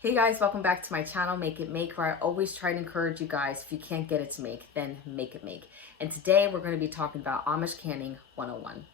Hey guys, welcome back to my channel, Make It Make, where I always try to encourage you guys, if you can't get it to make, then make it make. And today we're going to be talking about Amish Canning 101.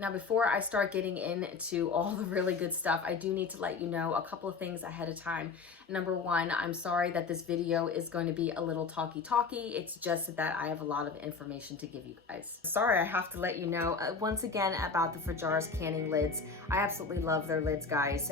Now, before I start getting into all the really good stuff, I do need to let you know a couple of things ahead of time. Number one, I'm sorry that this video is going to be a little talky. It's just that I have a lot of information to give you guys. Sorry, I have to let you know once again about the Fragars canning lids. I absolutely love their lids, guys.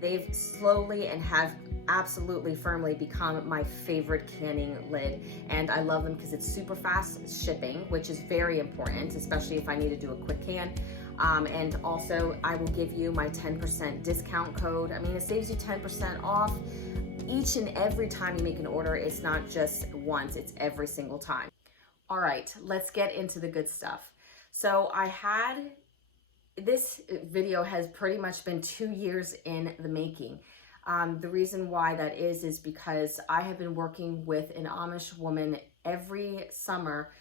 They've slowly and have absolutely firmly become my favorite canning lid, and I love them because it's super fast shipping, which is very important, especially if I need to do a quick can. And also I will give you my 10% discount code. I mean, it saves you 10% off each and every time you make an order. It's not just once, it's every single time. All right, let's get into the good stuff. So this video has pretty much been 2 years in the making. The reason why that is because I have been working with an Amish woman every summer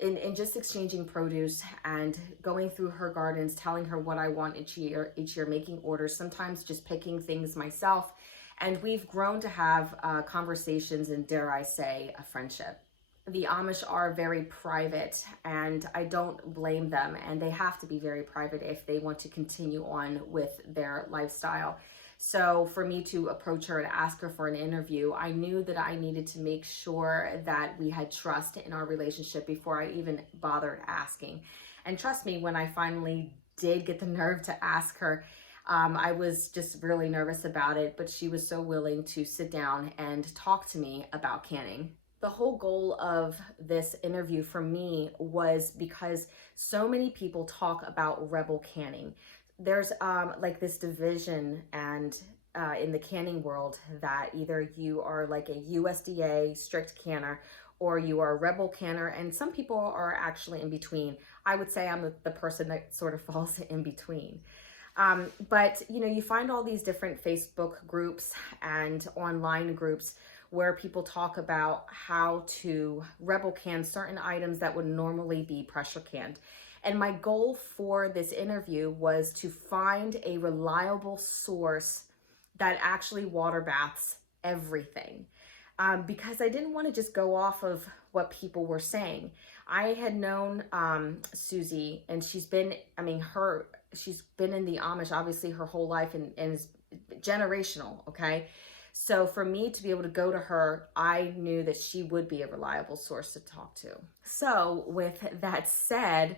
in just exchanging produce and going through her gardens, telling her what I want each year, making orders, sometimes just picking things myself. And we've grown to have conversations and, dare I say, a friendship. The Amish are very private, and I don't blame them, and they have to be very private if they want to continue on with their lifestyle. So for me to approach her and ask her for an interview, I knew that I needed to make sure that we had trust in our relationship before I even bothered asking. And trust me, when I finally did get the nerve to ask her, I was just really nervous about it, but she was so willing to sit down and talk to me about canning. The whole goal of this interview for me was because so many people talk about rebel canning. There's like this division and in the canning world that either you are like a USDA strict canner or you are a rebel canner, and some people are actually in between. I would say I'm the person that sort of falls in between. But you know, you find all these different Facebook groups and online groups where people talk about how to rebel can certain items that would normally be pressure canned. And my goal for this interview was to find a reliable source that actually water baths everything. Because I didn't want to just go off of what people were saying. I had known Susie, and she's been in the Amish obviously her whole life, and is generational, okay? So for me to be able to go to her, I knew that she would be a reliable source to talk to. So with that said,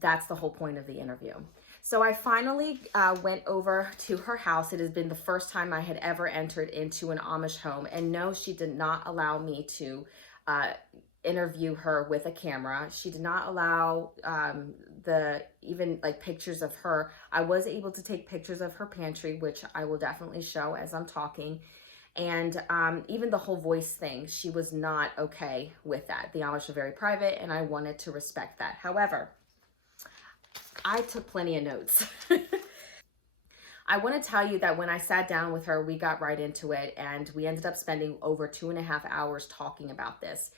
that's the whole point of the interview. So I finally went over to her house. It has been the first time I had ever entered into an Amish home. And no, she did not allow me to interview her with a camera. She did not allow even like pictures of her. I was able to take pictures of her pantry, which I will definitely show as I'm talking. And even the whole voice thing, she was not okay with that. The Amish are very private, and I wanted to respect that. However, I took plenty of notes. I want to tell you that when I sat down with her, we got right into it, and we ended up spending over 2.5 hours talking about this.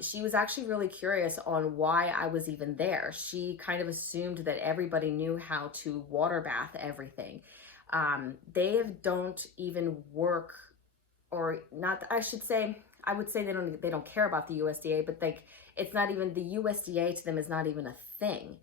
She was actually really curious on why I was even there. She kind of assumed that everybody knew how to water bath everything. They don't even work, or not, I would say they don't care about the USDA, but it's not even, the USDA to them is not even a thing.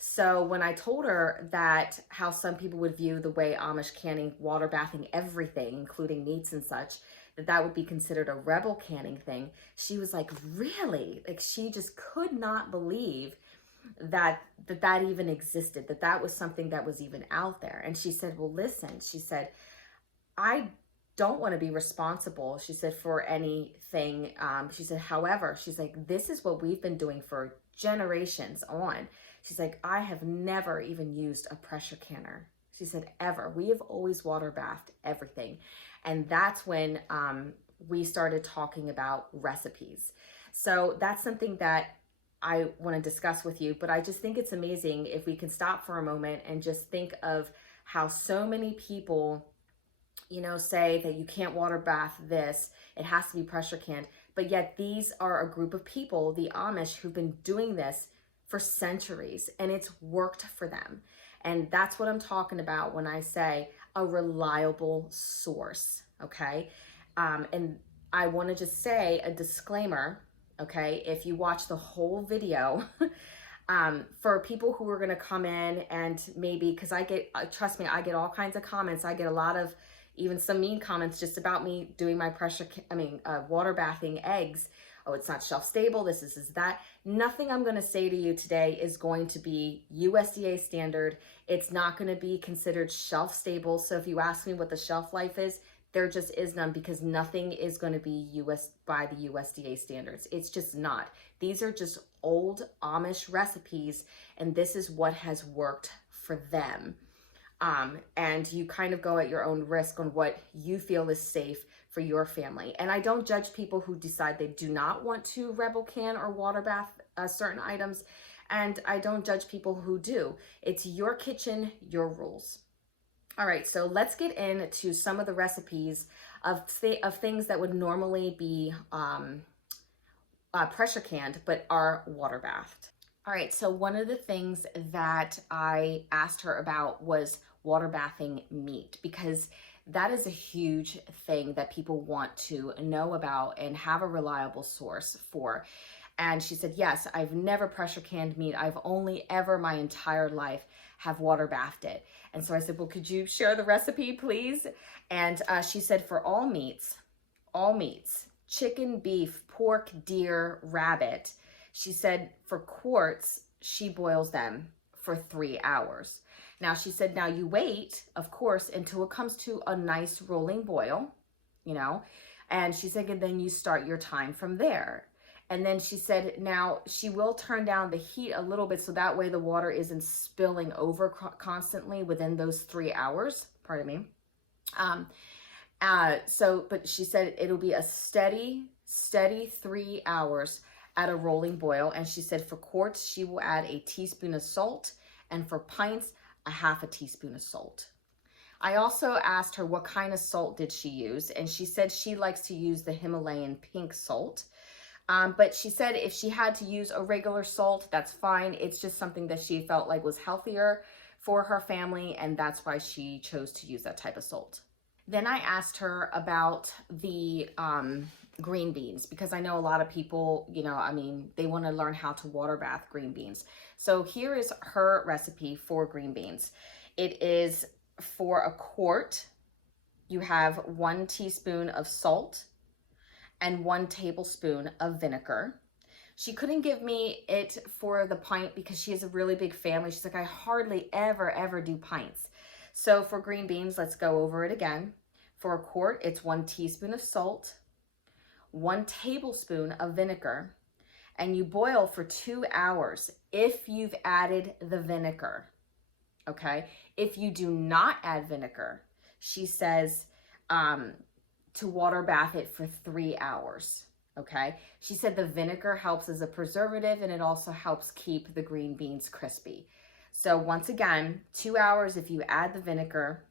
So when I told her that how some people would view the way Amish canning, water bathing everything, including meats and such, that would be considered a rebel canning thing, she was like, really? Like, she just could not believe that even existed, that was something that was even out there. And she said, well, listen, she said, I don't want to be responsible, she said, for anything. She said, however, she's like, this is what we've been doing for generations on. She's like, I have never even used a pressure canner. She said, ever. We have always water bathed everything. And that's when we started talking about recipes. So that's something that I want to discuss with you, but I just think it's amazing if we can stop for a moment and just think of how so many people say that you can't water bath this, it has to be pressure canned. But yet these are a group of people, the Amish, who've been doing this for centuries, and it's worked for them. And that's what I'm talking about when I say a reliable source, okay? And I want to just say a disclaimer, okay? If you watch the whole video, for people who are going to come in and maybe, because I get, trust me, I get all kinds of comments. I get a lot of, even some mean comments just about me doing my water bathing eggs. Oh, it's not shelf stable. This is that. Nothing I'm going to say to you today is going to be USDA standard. It's not going to be considered shelf stable. So if you ask me what the shelf life is, there just is none, because nothing is going to be by the USDA standards. It's just not. These are just old Amish recipes, and this is what has worked for them. And you kind of go at your own risk on what you feel is safe for your family. And I don't judge people who decide they do not want to rebel can or water bath certain items. And I don't judge people who do. It's your kitchen, your rules. All right, so let's get into some of the recipes of things that would normally be pressure canned, but are water bathed. All right, so one of the things that I asked her about was water bathing meat, because that is a huge thing that people want to know about and have a reliable source for. And she said, yes, I've never pressure canned meat. I've only ever my entire life have water bathed it. And so I said, well, could you share the recipe, please? And she said, for all meats, chicken, beef, pork, deer, rabbit, she said for quarts, she boils them for 3 hours. Now, she said, now you wait, of course, until it comes to a nice rolling boil, and she said, and then you start your time from there. And then she said, now she will turn down the heat a little bit so that way the water isn't spilling over constantly within those 3 hours, pardon me. But she said it'll be a steady 3 hours at a rolling boil. And she said for quarts, she will add a teaspoon of salt, and for pints, a half a teaspoon of salt. I also asked her what kind of salt did she use, and she said she likes to use the Himalayan pink salt. But she said if she had to use a regular salt, that's fine. It's just something that she felt like was healthier for her family, and that's why she chose to use that type of salt. Then I asked her about the green beans, because I know a lot of people, they want to learn how to water bath green beans. So here is her recipe for green beans. It is for a quart, you have 1 teaspoon of salt and 1 tablespoon of vinegar. She couldn't give me it for the pint because she has a really big family. She's like, I hardly ever do pints. So for green beans, let's go over it again. For a quart, it's 1 teaspoon of salt, 1 tablespoon of vinegar, and you boil for 2 hours if you've added the vinegar, okay? If you do not add vinegar, she says, to water bath it for 3 hours, okay? She said the vinegar helps as a preservative, and it also helps keep the green beans crispy. So once again, 2 hours if you add the vinegar,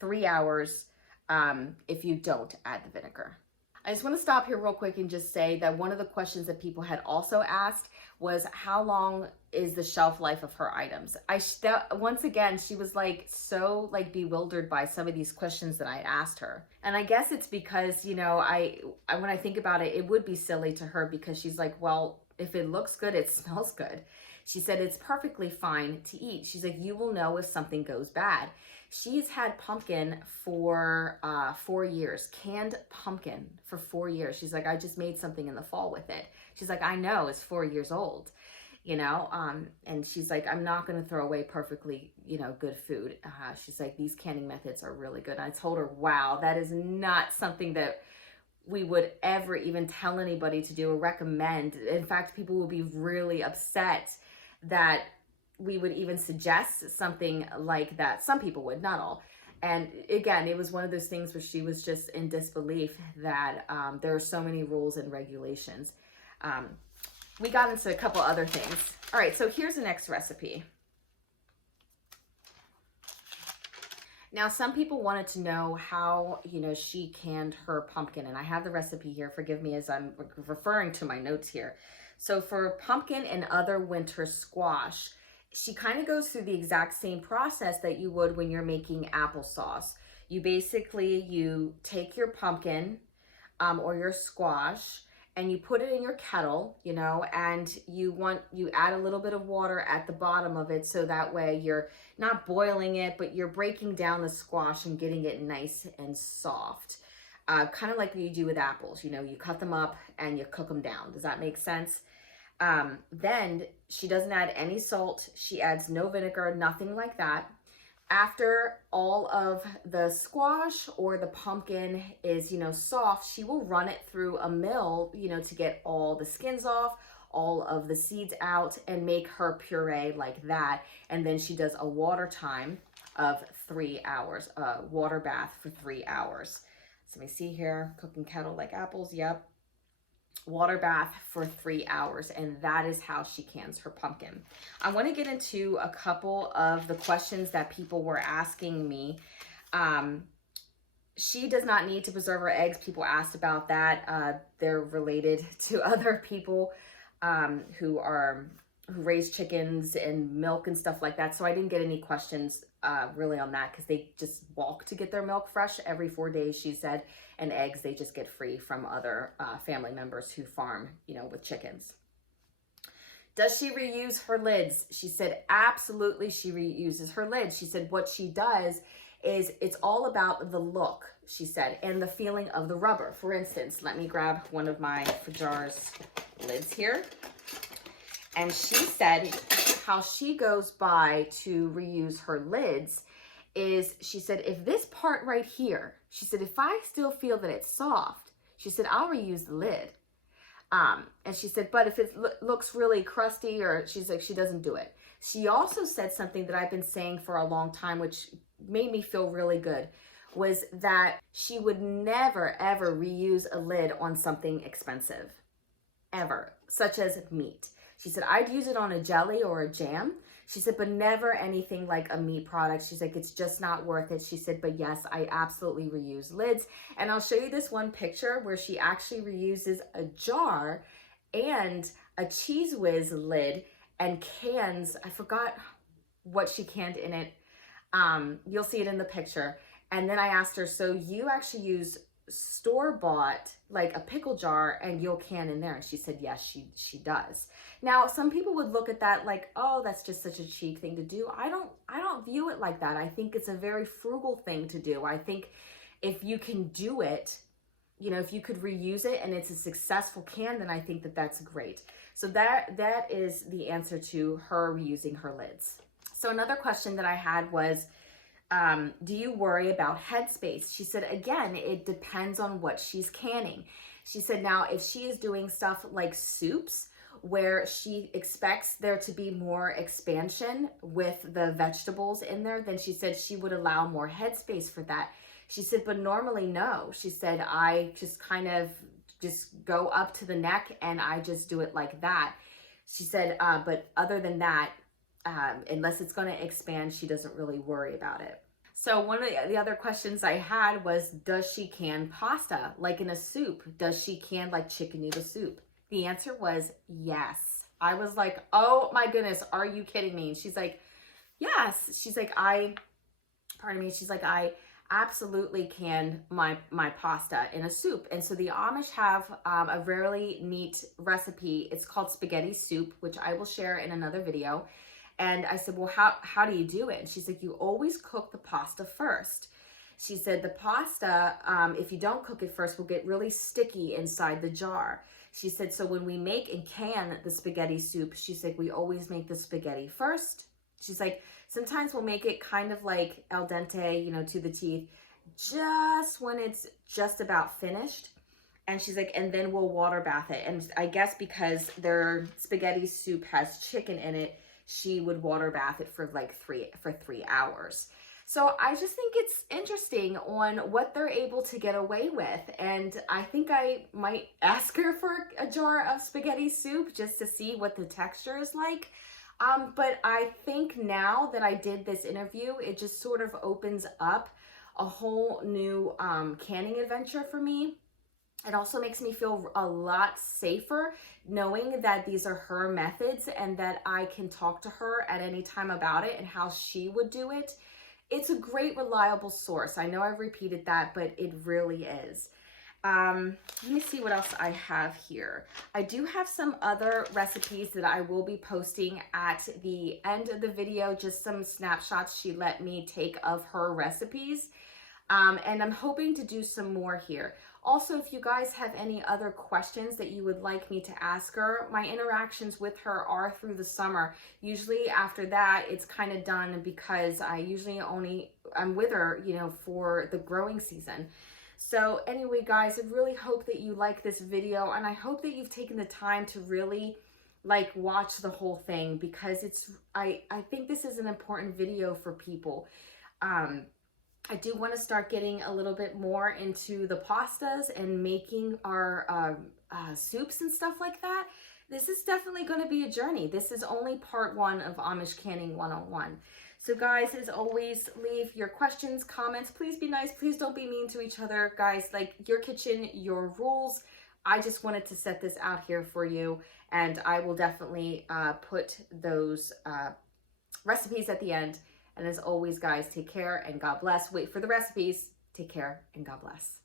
3 hours if you don't add the vinegar. I just want to stop here real quick and just say that one of the questions that people had also asked was how long is the shelf life of her items. Once again, she was so bewildered by some of these questions that I asked her. And I guess it's because, when I think about it, it would be silly to her because she's like, well, if it looks good, it smells good. She said it's perfectly fine to eat. She's like, you will know if something goes bad. She's had pumpkin for 4 years, canned pumpkin for 4 years. She's like, I just made something in the fall with it. She's like, I know, it's 4 years old, and she's like, I'm not going to throw away perfectly, good food. She's like, these canning methods are really good. And I told her, wow, that is not something that we would ever even tell anybody to do or recommend. In fact, people will be really upset that we would even suggest something like that. Some people would, not all. And again, it was one of those things where she was just in disbelief that there are so many rules and regulations. We got into a couple other things. All right, so here's the next recipe. Now, some people wanted to know how, she canned her pumpkin, and I have the recipe here. Forgive me as I'm referring to my notes here. So for pumpkin and other winter squash, she kind of goes through the exact same process that you would when you're making applesauce. You take your pumpkin or your squash, and you put it in your kettle, and you add a little bit of water at the bottom of it, so that way you're not boiling it, but you're breaking down the squash and getting it nice and soft. Kind of like what you do with apples, you cut them up and you cook them down. Does that make sense? Then she doesn't add any salt. She adds no vinegar, nothing like that. After all of the squash or the pumpkin is, soft, she will run it through a mill, to get all the skins off, all of the seeds out, and make her puree like that. And then she does a water time of 3 hours, water bath for 3 hours. So let me see here, cooking kettle like apples, yep. Water bath for 3 hours, and that is how she cans her pumpkin. I want to get into a couple of the questions that people were asking me. She does not need to preserve her eggs. People asked about that. They're related to other people who raise chickens and milk and stuff like that. So I didn't get any questions really on that, because they just walk to get their milk fresh every 4 days, she said, and eggs they just get free from other family members who farm, with chickens. Does she reuse her lids? She said absolutely she reuses her lids. She said what she does is it's all about the look, she said, and the feeling of the rubber. For instance, let me grab one of my jar's lids here. And she said how she goes by to reuse her lids is, she said, if this part right here, she said, if I still feel that it's soft, she said, I'll reuse the lid. And she said, but if it looks really crusty, or she's like, she doesn't do it. She also said something that I've been saying for a long time, which made me feel really good, was that she would never, ever reuse a lid on something expensive, ever, such as meat. She said, I'd use it on a jelly or a jam. She said, but never anything like a meat product. She's like, it's just not worth it. She said, but yes, I absolutely reuse lids. And I'll show you this one picture where she actually reuses a jar and a Cheese Whiz lid and cans. I forgot what she canned in it. You'll see it in the picture. And then I asked her, so you actually use store-bought, like a pickle jar, and you'll can in there? And she said, yes, she does. Now, some people would look at that like, oh, that's just such a cheap thing to do. I don't view it like that. I think it's a very frugal thing to do. I think if you can do it, if you could reuse it and it's a successful can, then I think that that's great. So that is the answer to her reusing her lids. So another question that I had was, do you worry about headspace? She said, again, it depends on what she's canning. She said, now, if she is doing stuff like soups, where she expects there to be more expansion with the vegetables in there, then she said she would allow more headspace for that. She said, but normally, no. She said, I just kind of just go up to the neck and I just do it like that. She said, but other than that, unless it's going to expand, she doesn't really worry about it. So one of the other questions I had was, does she can pasta like in a soup? Does she can like chicken noodle soup? The answer was yes. I was like, oh my goodness, are you kidding me? And she's like, yes. She's like, I absolutely can my pasta in a soup. And so the Amish have a really neat recipe. It's called spaghetti soup, which I will share in another video. And I said, well, how do you do it? And she's like, you always cook the pasta first. She said the pasta, if you don't cook it first, will get really sticky inside the jar. She said, so when we make and can the spaghetti soup, she's like, we always make the spaghetti first. She's like, sometimes we'll make it kind of like al dente, to the teeth, just when it's just about finished. And she's like, and then we'll water bath it. And I guess because their spaghetti soup has chicken in it, she would water bath it for like 3 hours. So I just think it's interesting on what they're able to get away with. And I think I might ask her for a jar of spaghetti soup just to see what the texture is like. But I think now that I did this interview, it just sort of opens up a whole new canning adventure for me. It also makes me feel a lot safer knowing that these are her methods and that I can talk to her at any time about it and how she would do it. It's a great, reliable source. I know I've repeated that, but it really is. Let me see what else I have here. I do have some other recipes that I will be posting at the end of the video, just some snapshots she let me take of her recipes. And I'm hoping to do some more here. Also, if you guys have any other questions that you would like me to ask her, my interactions with her are through the summer. Usually after that, it's kind of done because I usually I'm with her, you know, for the growing season. So anyway, guys, I really hope that you like this video, and I hope that you've taken the time to really like watch the whole thing, because I think this is an important video for people. I do want to start getting a little bit more into the pastas and making our soups and stuff like that. This is definitely going to be a journey. This is only part 1 of Amish Canning 101. So guys, as always, leave your questions, comments. Please be nice. Please don't be mean to each other. Guys, like, your kitchen, your rules. I just wanted to set this out here for you, and I will definitely put those recipes at the end. And as always, guys, take care and God bless. Wait for the recipes. Take care and God bless.